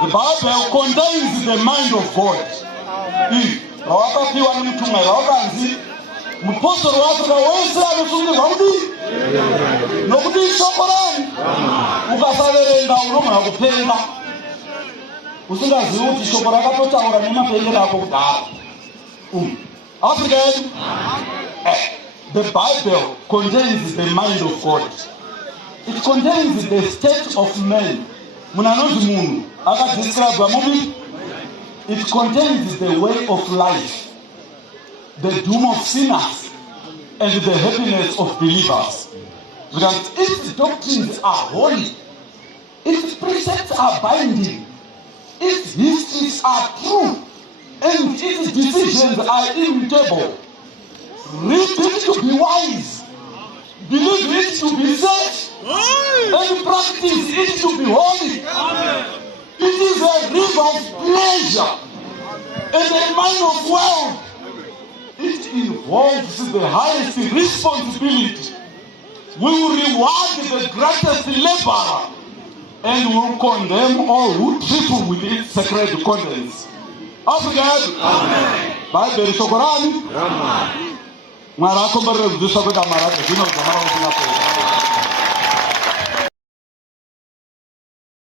The Bible contains the mind of God. The Bible contains the mind of God. It contains the state of man. It contains the way of life, the doom of sinners, and the happiness of believers. Because its doctrines are holy, its precepts are binding, its histories are true, and its decisions are immutable. Read it to be wise, believe it to be safe, and practice it to be holy. It is a river of pleasure and a mine of wealth. It involves the highest responsibility. We will reward the greatest laborer and will condemn all who trifle with its sacred contents. Amen. Bible Sokorani. Amen.